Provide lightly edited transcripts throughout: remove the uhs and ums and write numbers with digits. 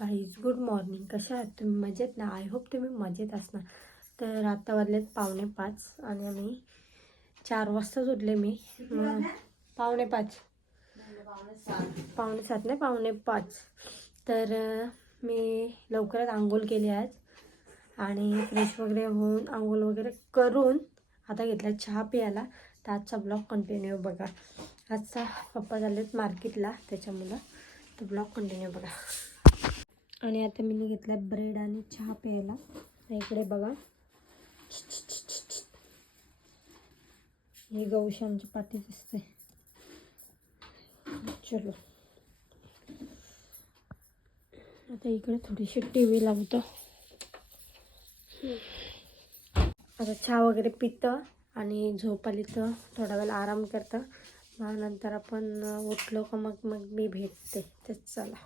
Guys, good morning. कशा आहात तुम्ही? मजेत ना? आय होप तुम्ही मजेत असणार. तर आता वाजलेत 4:45 आणि आम्ही 4 वाजताच उठले. मी 5:45 5:45 नाही 5:45. तर मी लवकरच आंघोळ केली आज आणि फ्रेश वगैरे होऊन आंघोळ वगैरे करून आता घेतला चहा प्यायला. तर आजचा ब्लॉग कंटिन्यू बघा. आजचा पप्पा झालेत मार्केटला, त्याच्यामुळं तर ब्लॉग कंटिन्यू बघा. आणि आता मी घेतला ब्रेड आणि चहा प्यायला. इकडे बघा, हे गौशांची पाठी दिसते. चलो आता इकडे थोडीशी टीव्ही लावतो. आता चहा वगैरे पितं आणि झोप आली तर थोडा वेळ आराम करतं. मग नंतर आपण उठलो का मग मी भेटते. तेच चला.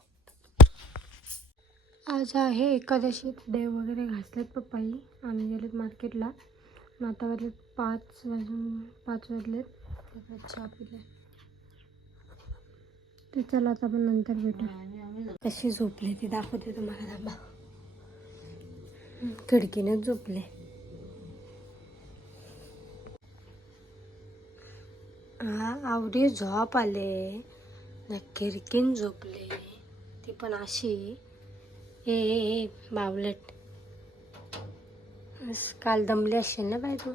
आज आहे एकादशी. डे वगैरे घासलेत पप्पाई. आम्ही गेलेत मार्केटला. आता वाजलेत 5 वाजलेत. चहा पिले. ते चला आता आपण नंतर भेटू. कशी झोपले ती दाखवते तुम्हाला. थांबा. खिडकीनेच झोपले. आवडी झोप आले ना, खिडकीन झोपले. ती पण अशी. ए बावलेट, काल दमले असेल ना बाय तू.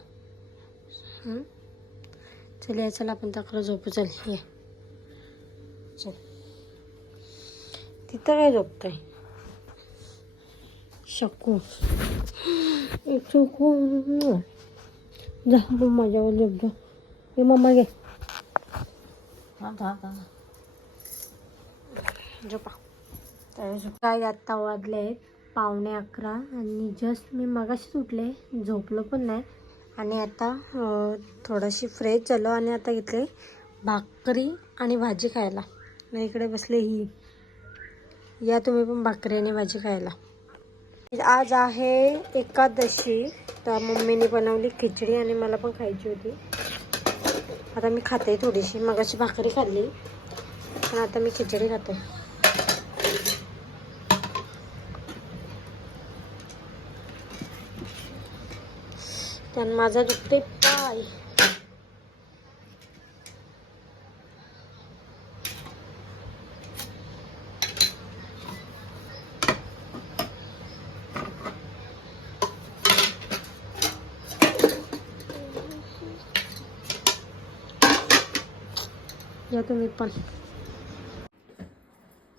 चल आपण तक्र झोपू. चल ये चल. तिथं काय झोपतंय शकू शकू. जा माझ्यावर झोप जा. ये मम्मा घे झोपा. काय आत्ता वाजले 11:15 आणि जस्ट मी मगाशीच उठले. झोपलो पण नाही. आणि आता थोडीशी फ्रेश झालो आणि आता घेतले भाकरी आणि भाजी खायला. मी इकडे बसले. या तुम्ही पण भाकरी आणि भाजी खायला. आज आहे एकादशी. तर मम्मीने बनवली खिचडी आणि मला पण खायची होती. आता मी खाते थोडीशी. मगाशी भाकरी खाल्ली पण आता मी खिचडी खाते. त्यानं माझा दुखते पाय. या तुम्ही पण.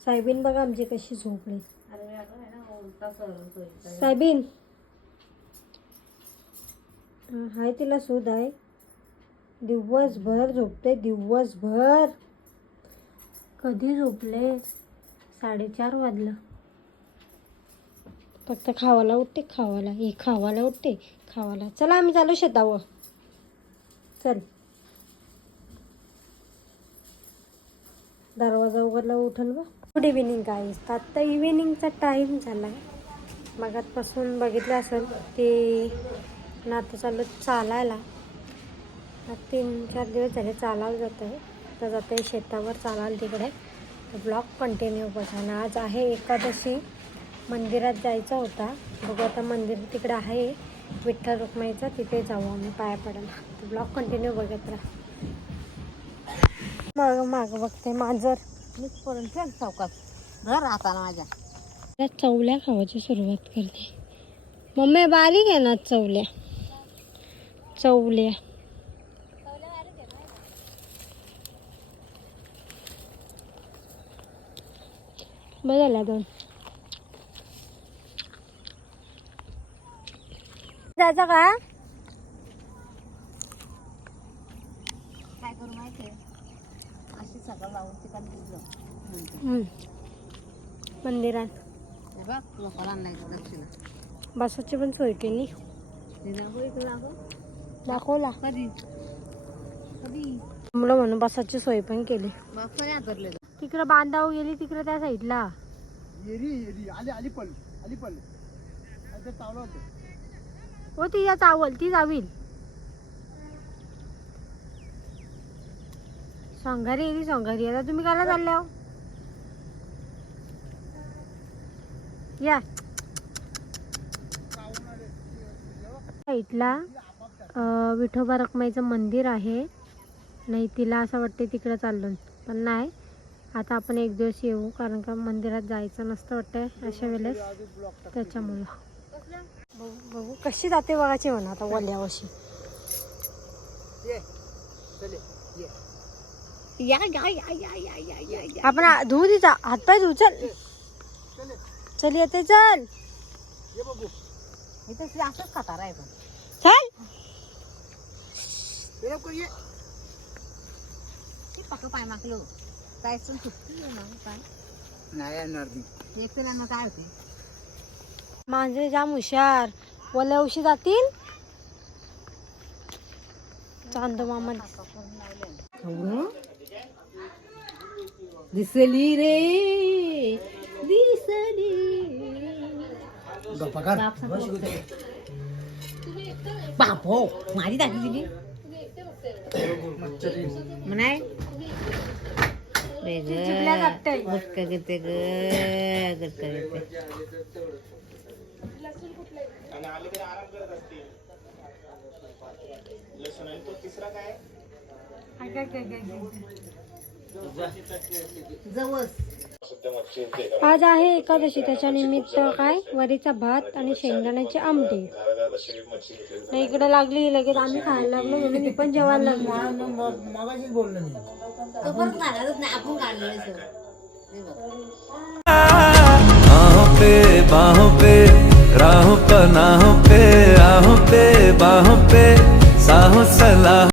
साहेबीन बघा आमची कशी झोपली. साहेबीन हाय, तिला सूद आहे. दिवसभर झोपते. दिवसभर. कधी झोपले? 4:30 वाजलं. फक्त खावाला उठते. खावाला उठते. चला आम्ही चालू शेतावर. चल. दरवाजा उघडला उठल बा. Good evening guys. आता इव्हिनिंगचा टाईम झाला आहे. मगातपासून बघितलं असेल ते नातं चाललं चालायला. 3-4 दिवस झाले चालायला जात आहे. तर जाते शेतावर चालायला तिकडे. ब्लॉग कंटिन्यू बघा ना. आज आहे एकादशी. मंदिरात जायचा होता. बघू आता मंदिर तिकडे आहे विठ्ठल रुक्माईचं. तिथे जाऊ आम्ही पाया पडायला. तर ब्लॉग कंटिन्यू बघत राहा. मागं बघते मांजर. मीच पडून ठेव चौकात. घर राहताना माझ्या त्या चवल्या खावायची सुरुवात करते. मम्मी बारीक आहे ना चवल्या. बघायला 2 जायचं का? काय करू माहिती आहे? अशी सगळं लावून तिकडे भिजलं मंदिरात. बघ लोकांना नाही दक्षिणा. बसाची पण सोय केली. दाखवला कधी मुलं म्हणून बसाची सोय पण केली. तिकडे बांधाव गेली तिकडे त्या साईडला. हो ती या चावल ती जावील. सोंगारी आता तुम्ही कायला चालल्या हो? या साईडला विठोबा रखुमाईचं मंदिर आहे. नाही तिला असं वाटते तिकडे चाललो, पण नाही. आता आपण एक दिवस येऊ, कारण का मंदिरात जायचं नसतं वाटतंय अशा वेळेस, त्याच्यामुळं. बघू बघू कशी जाते बघायची म्हणा आता वल्यावशी. आपण धुवू तिचा हातपाय धुवू. चल चल येते चल. असंच खातार आहे पण चल पक्क पाय मागलो काय सुट्टी ना काय नाही येणार एक तर काय होते. मांजरे जाम हुशार, वल्यावशी जातील. चांदो मामा दिसली रे दिसली. बापो माझी दाखली दिली म्हणाय चिपल्या लागतंय. गुटका घेते ग गुटका घेते. आज आहे एकादशी, त्याच्या निमित्त काय वरीचा भात आणि शेंगदाण्याची आमटी. इकडे लागली लगेच आम्ही खायला लागलो म्हणून मी पण जेवायला लागलो. मगाशीच बोललो मी तो परत घालतच नाही आपण काढलेलं बाहों पे राहों पनाहों पे आहों पे बाहों पे साहों सलाह.